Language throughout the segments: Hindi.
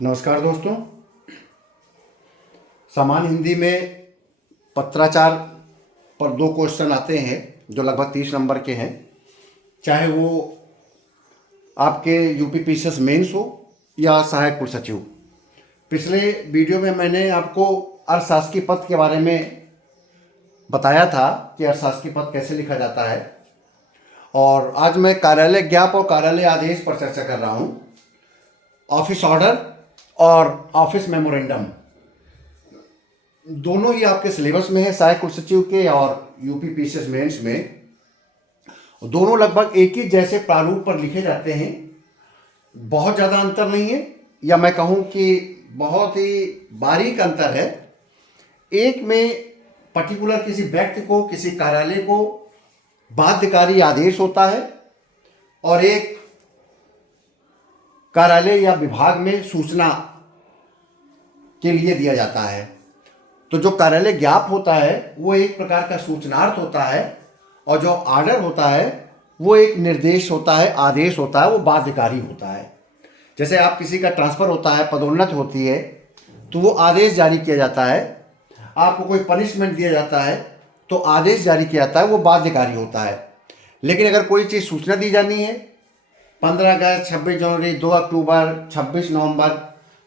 नमस्कार दोस्तों। सामान्य हिंदी में पत्राचार पर दो क्वेश्चन आते हैं जो लगभग 30 नंबर के हैं, चाहे वो आपके यूपी मेंस हो या सहायक कुल सचिव। पिछले वीडियो में मैंने आपको अर्थशास्त्री पद के बारे में बताया था कि अर्थशास्त्री पद कैसे लिखा जाता है, और आज मैं कार्यालय ज्ञाप और कार्यालय आदेश पर चर्चा कर रहा हूँ। ऑफिस ऑर्डर और ऑफिस मेमोरेंडम दोनों ही आपके सिलेबस में है, सहायक कुल सचिव के और यूपी मेंस में। दोनों लगभग एक ही जैसे प्रारूप पर लिखे जाते हैं, बहुत ज़्यादा अंतर नहीं है, या मैं कहूँ कि बहुत ही बारीक अंतर है। एक में पर्टिकुलर किसी व्यक्ति को, किसी कार्यालय को बाध्यकारी आदेश होता है, और एक कार्यालय या विभाग में सूचना के लिए दिया जाता है। तो जो कार्यालय ज्ञाप होता है वो एक प्रकार का सूचनार्थ होता है, और जो ऑर्डर होता है वो एक निर्देश होता है, आदेश होता है, वो बाध्यकारी होता है। जैसे आप किसी का ट्रांसफ़र होता है, पदोन्नति होती है, तो वो आदेश जारी किया जाता है। आपको कोई पनिशमेंट दिया जाता है तो आदेश जारी किया जाता है, वो बाध्यकारी होता है। लेकिन अगर कोई चीज़ सूचना दी जानी है 15 अगस्त, 26 जनवरी, 2 अक्टूबर, 26 नवंबर,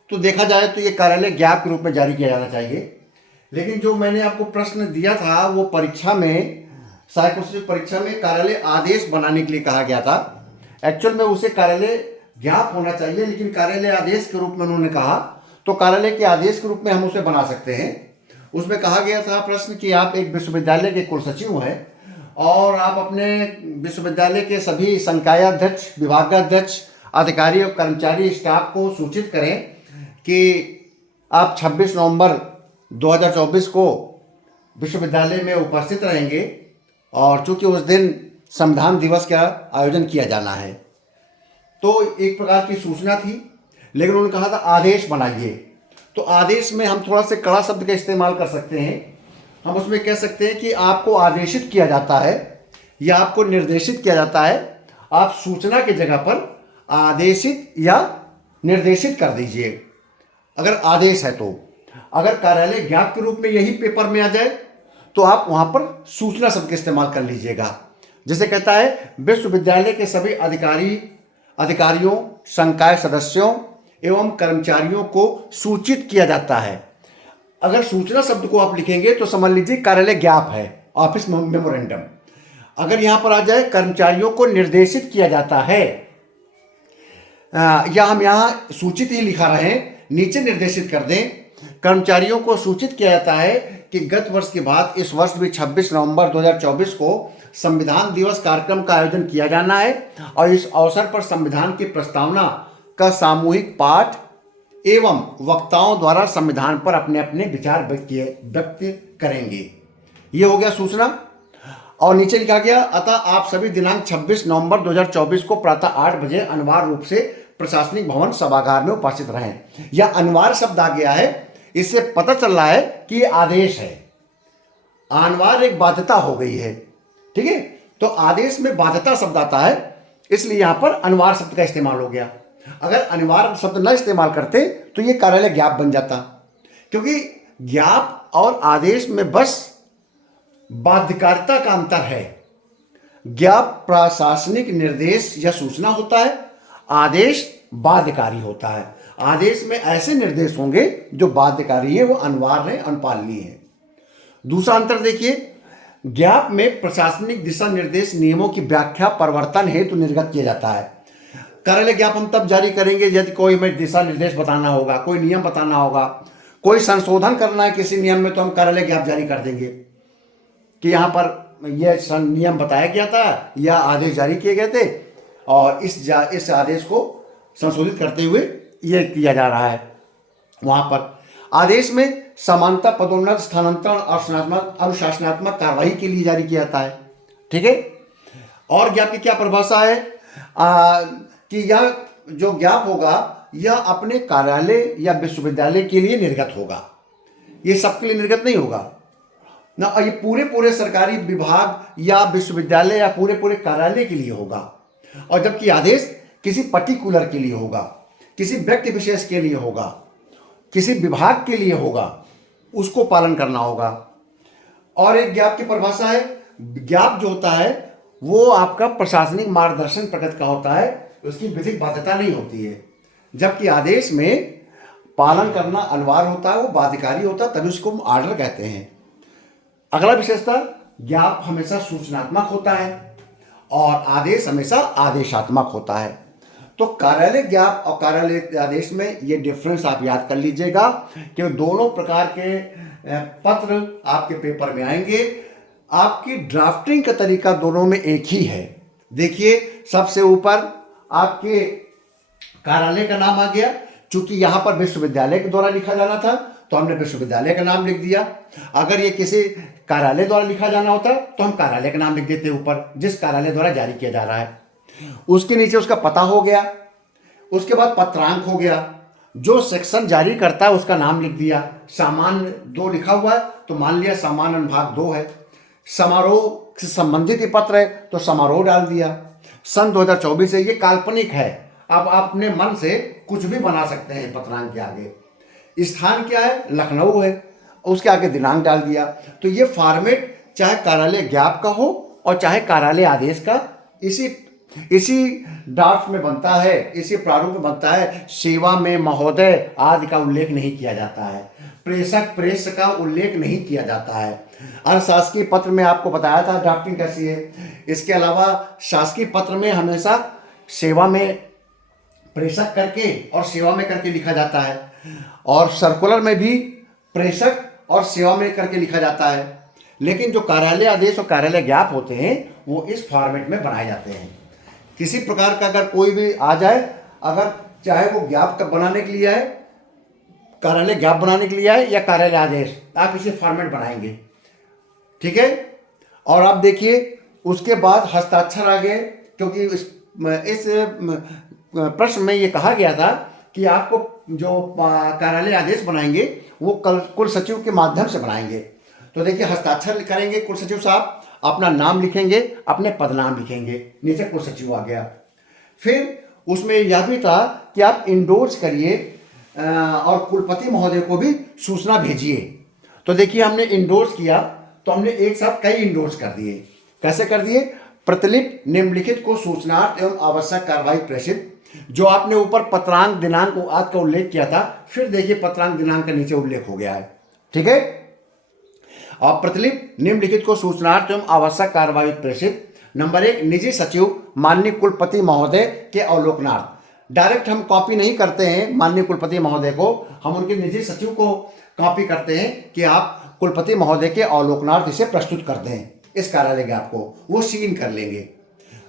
तो देखा जाए तो ये कार्यालय ज्ञाप के रूप में जारी किया जाना चाहिए। लेकिन जो मैंने आपको प्रश्न दिया था वो परीक्षा में, सहायक कुल सचिव परीक्षा में कार्यालय आदेश बनाने के लिए कहा गया था। एक्चुअल में उसे कार्यालय ज्ञाप होना चाहिए, लेकिन कार्यालय आदेश के रूप में उन्होंने कहा, तो कार्यालय के आदेश के रूप में हम उसे बना सकते हैं। उसमें कहा गया था प्रश्न कि आप एक विश्वविद्यालय के कुल सचिव हैं और आप अपने विश्वविद्यालय के सभी संकायाध्यक्ष, विभागाध्यक्ष, अधिकारी और कर्मचारी स्टाफ को सूचित करें कि आप 26 नवंबर 2024 को विश्वविद्यालय में उपस्थित रहेंगे, और चूंकि उस दिन संविधान दिवस का आयोजन किया जाना है। तो एक प्रकार की सूचना थी, लेकिन उन्होंने कहा था आदेश बनाइए। तो आदेश में हम थोड़ा से कड़ा शब्द का इस्तेमाल कर सकते हैं। हम उसमें कह सकते हैं कि आपको आदेशित किया जाता है या आपको निर्देशित किया जाता है। आप सूचना की जगह पर आदेशित या निर्देशित कर दीजिए अगर आदेश है तो। अगर कार्यालय ज्ञाप के रूप में यही पेपर में आ जाए तो आप वहां पर सूचना शब्द का इस्तेमाल कर लीजिएगा। जैसे कहता है विश्वविद्यालय के सभी अधिकारियों, संकाय सदस्यों एवं कर्मचारियों को सूचित किया जाता है। अगर सूचना शब्द को आप लिखेंगे तो समझ लीजिए कार्यालय ज्ञाप है, ऑफिस मेमोरेंडम। अगर यहां पर आ जाए कर्मचारियों को निर्देशित किया जाता है, या हम यहां सूचित ही लिखा रहे हैं, नीचे निर्देशित कर दें, कर्मचारियों को सूचित किया जाता है कि गत वर्ष के बाद इस वर्ष भी 26 नवंबर 2024 को संविधान दिवस कार्यक्रम का आयोजन किया जाना है, और इस अवसर पर संविधान की प्रस्तावना का सामूहिक पाठ एवं वक्ताओं द्वारा संविधान पर अपने अपने विचार व्यक्त करेंगे। ये हो गया सूचना। और नीचे लिखा गया, अतः आप सभी दिनांक 26 नवंबर 2024 को प्रातः 8 बजे अनिवार्य रूप से प्रशासनिक भवन सभागार में उपस्थित रहें। यह अनिवार्य शब्द आ गया है, इससे पता चल रहा है कि ये आदेश है। अनिवार्य एक बाध्यता हो गई है, ठीक है। तो आदेश में बाध्यता शब्द आता है, इसलिए यहां पर अनिवार्य शब्द का इस्तेमाल हो गया। अगर अनिवार्य शब्द न इस्तेमाल करते तो ये कार्यालय ज्ञाप बन जाता, क्योंकि ज्ञाप और आदेश में बस बाध्यकारिता का अंतर है। ज्ञाप प्रशासनिक निर्देश या सूचना होता है, आदेश बाध्यकारी होता है। आदेश में ऐसे निर्देश होंगे जो बाध्यकारी है, वो अनिवार्य है, अनुपालनीय है। दूसरा अंतर देखिए, ज्ञाप में प्रशासनिक दिशा निर्देश नियमों की व्याख्या परिवर्तन हेतु निर्गत किया जाता है। कार्यालय ज्ञाप हम तब जारी करेंगे यदि कोई हमें दिशा निर्देश बताना होगा, कोई नियम बताना होगा, कोई संशोधन करना है किसी नियम में, तो हम कार्यालय ज्ञाप जारी कर देंगे कि यहाँ पर यह नियम बताया गया था या आदेश जारी किए गए थे, और इस आदेश को संशोधित करते हुए ये किया जा रहा है। वहाँ पर आदेश में समानता, पदोन्नति, स्थानांतरण और अनुशासनात्मक कार्रवाई के लिए जारी किया जाता है, ठीक है। और ज्ञाप की क्या परिभाषा है कि यह जो ज्ञाप होगा यह अपने कार्यालय या विश्वविद्यालय के लिए निर्गत होगा, ये सबके लिए निर्गत नहीं होगा ना। ये पूरे सरकारी विभाग या विश्वविद्यालय या पूरे कार्यालय के लिए होगा, और जबकि आदेश किसी पर्टिकुलर के लिए होगा, किसी व्यक्ति विशेष के लिए होगा, किसी विभाग के लिए होगा, उसको पालन करना होगा। और एक ज्ञाप की परिभाषा है, ज्ञाप जो होता है वो आपका प्रशासनिक मार्गदर्शन प्रकृति का होता है, उसकी विधिक बाध्यता नहीं होती है। जबकि आदेश में पालन करना अनिवार्य होता है, वो बाध्यकारी होता है, तभी उसको हम आर्डर कहते हैं। अगला विशेषता, ज्ञाप हमेशा सूचनात्मक होता है और आदेश हमेशा आदेशात्मक होता है। तो कार्यालय ज्ञाप और कार्यालय आदेश में ये डिफरेंस आप याद कर लीजिएगा कि दोनों प्रकार के पत्र आपके पेपर में आएंगे। आपकी ड्राफ्टिंग का तरीका दोनों में एक ही है। देखिए, सबसे ऊपर आपके कार्यालय का नाम आ गया। चूंकि यहाँ पर विश्वविद्यालय के द्वारा लिखा जाना था तो हमने विश्वविद्यालय का नाम लिख दिया। अगर ये किसी कार्यालय द्वारा लिखा जाना होता तो हम कार्यालय का नाम लिख देते ऊपर, जिस कार्यालय द्वारा जारी किया जा रहा है। उसके नीचे उसका पता हो गया, उसके बाद पत्रांक हो गया, जो सेक्शन जारी करता है उसका नाम लिख दिया। सामान्य 2 लिखा हुआ है तो मान लिया सामान्य अनुभाग 2 है। समारोह से संबंधित ये पत्र है तो समारोह डाल दिया। सन 2024 है, ये काल्पनिक है, अब आप अपने मन से कुछ भी बना सकते हैं पत्रांक के आगे। स्थान क्या है, लखनऊ है, उसके आगे दिनांक डाल दिया। तो ये फॉर्मेट चाहे कार्यालय ज्ञाप का हो और चाहे कार्यालय आदेश का इसी ड्राफ्ट में बनता है, इसी प्रारूप में बनता है। सेवा में महोदय आदि का उल्लेख नहीं किया जाता है, प्रेषक प्रेस का उल्लेख नहीं किया जाता है। अशासकीय पत्र में आपको बताया था ड्राफ्टिंग कैसी है। इसके अलावा शासकीय पत्र में हमेशा सेवा में प्रेषक करके और सेवा में करके लिखा जाता है, और सर्कुलर में भी प्रेषक और सेवा में करके लिखा जाता है। लेकिन जो कार्यालय आदेश और कार्यालय ज्ञाप होते हैं वो इस फॉर्मेट में बनाए जाते हैं। किसी प्रकार का अगर कोई भी आ जाए, अगर चाहे वो ज्ञाप का बनाने के लिए है, कार्यालय ज्ञाप बनाने के लिए है या कार्यालय आदेश, आप इसे फॉर्मेट बनाएंगे, ठीक है। और आप देखिए उसके बाद हस्ताक्षर आ गए, क्योंकि इस प्रश्न में ये कहा गया था कि आपको जो कार्यालय आदेश बनाएंगे वो कुल सचिव के माध्यम से बनाएंगे। तो देखिए, हस्ताक्षर करेंगे कुल सचिव साहब, अपना नाम लिखेंगे, अपने पदनाम लिखेंगे, नीचे कुल सचिव आ गया। फिर उसमें यह भी था कि आप इंडोर्स करिए और कुलपति महोदय को भी सूचना भेजिए। तो देखिए, हमने इंडोर्स किया तो हमने एक साथ कई इंडोर्स कर दिए। कैसे कर दिए, प्रतिलिपि निम्नलिखित को सूचनार्थ एवं आवश्यक कार्रवाई प्रेषित। जो आपने ऊपर पत्रांक दिनांक आदि का उल्लेख किया था, फिर देखिए पत्रांक दिनांक का नीचे उल्लेख हो गया है, ठीक है। और प्रतिलिपि निम्नलिखित को सूचनार्थ एवं आवश्यक कार्रवाई प्रेषित। नंबर 1, निजी सचिव माननीय कुलपति महोदय के अवलोकनार्थ। डायरेक्ट हम कॉपी नहीं करते हैं माननीय कुलपति महोदय को, हम उनके निजी सचिव को कॉपी करते हैं कि आप कुलपति महोदय के अवलोकनार्थ इसे प्रस्तुत कर दें, इस कार्यालय ज्ञाप को, वो सीन कर लेंगे।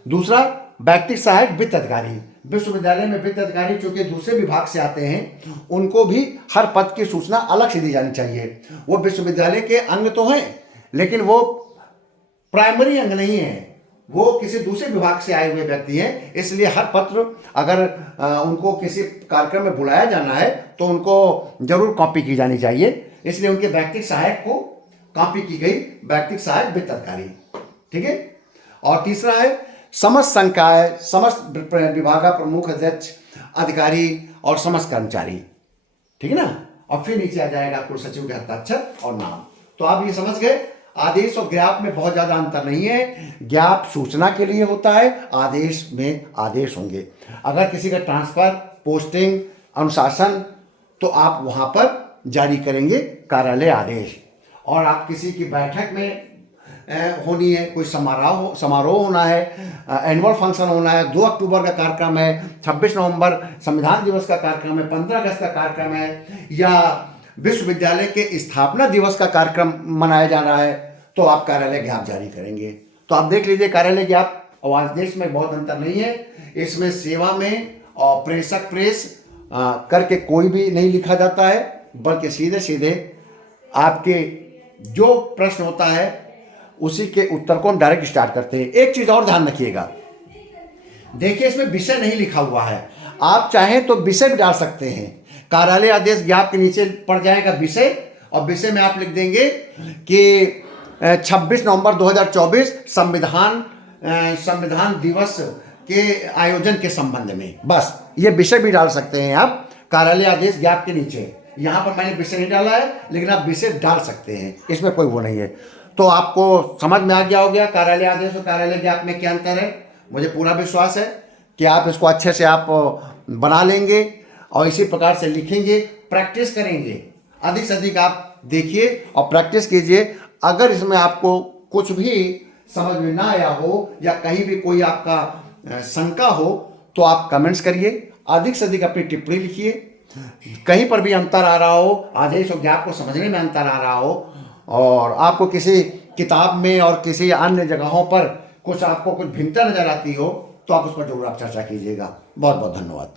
दूसरा, व्यक्तिगत सहायक वित्त अधिकारी। विश्वविद्यालय में वित्त अधिकारी चूंकि दूसरे विभाग से आते हैं, उनको भी हर पद की सूचना अलग से दी जानी चाहिए। वो विश्वविद्यालय के अंग तो हैं, लेकिन वो प्राइमरी अंग नहीं है, वो किसी दूसरे विभाग से आए हुए व्यक्ति हैं। इसलिए हर पत्र अगर उनको किसी कार्यक्रम में बुलाया जाना है तो उनको जरूर कॉपी की जानी चाहिए। इसलिए उनके व्यक्तिगत सहायक को कॉपी की गई, व्यक्तिगत सहायक वित्त अधिकारी, ठीक है। और तीसरा है समस्त संकाय, समस्त विभाग प्रमुख, अध्यक्ष, अधिकारी और समस्त कर्मचारी, ठीक है ना। और फिर नीचे आ जाएगा कुल सचिव के हस्ताक्षर और नाम। तो आप ये समझ गए, आदेश और ज्ञाप में बहुत ज्यादा अंतर नहीं है। ज्ञाप सूचना के लिए होता है, आदेश में आदेश होंगे। अगर किसी का ट्रांसफर, पोस्टिंग, अनुशासन, तो आप वहां पर जारी करेंगे कार्यालय आदेश। और आप किसी की बैठक में होनी है, कोई समारोह होना है, एनुअल फंक्शन होना है, 2 अक्टूबर का कार्यक्रम है, 26 नवंबर संविधान दिवस का कार्यक्रम है, 15 अगस्त का कार्यक्रम है, या विश्वविद्यालय के स्थापना दिवस का कार्यक्रम मनाया जा रहा है, तो आप कार्यालय ज्ञाप जारी करेंगे। तो आप देख लीजिए, कार्यालय ज्ञाप और आदेश में बहुत अंतर नहीं है। इसमें सेवा में और प्रेषक प्रेस करके कोई भी नहीं लिखा जाता है, बल्कि सीधे सीधे आपके जो प्रश्न होता है उसी के उत्तर को हम डायरेक्ट स्टार्ट करते हैं। एक चीज और ध्यान रखिएगा, देखिए इसमें विषय नहीं लिखा हुआ है, आप चाहें तो विषय भी डाल सकते हैं। कार्यालय आदेश ज्ञाप के नीचे पड़ जाएगा विषय, और विषय में आप लिख देंगे कि 26 नवंबर 2024 संविधान दिवस के आयोजन के संबंध में। बस ये विषय भी डाल सकते हैं आप कार्यालय आदेश ज्ञाप के नीचे। यहाँ पर मैंने विषय नहीं डाला है, लेकिन आप विषय डाल सकते हैं, इसमें कोई वो नहीं है। तो आपको समझ में आ गया हो गया कार्यालय आदेश और कार्यालय ज्ञाप में क्या अंतर है। मुझे पूरा विश्वास है कि आप इसको अच्छे से आप बना लेंगे और इसी प्रकार से लिखेंगे, प्रैक्टिस करेंगे। अधिक से अधिक आप देखिए और प्रैक्टिस कीजिए। अगर इसमें आपको कुछ भी समझ में ना आया हो या कहीं भी कोई आपका शंका हो तो आप कमेंट्स करिए, अधिक से अधिक अपनी टिप्पणी लिखिए। कहीं पर भी अंतर आ रहा हो, आदेश और ज्ञाप को समझने में अंतर आ रहा हो और आपको किसी किताब में और किसी अन्य जगहों पर कुछ आपको कुछ भिन्नता नजर आती हो तो आप उस पर जरूर आप चर्चा कीजिएगा। बहुत बहुत धन्यवाद।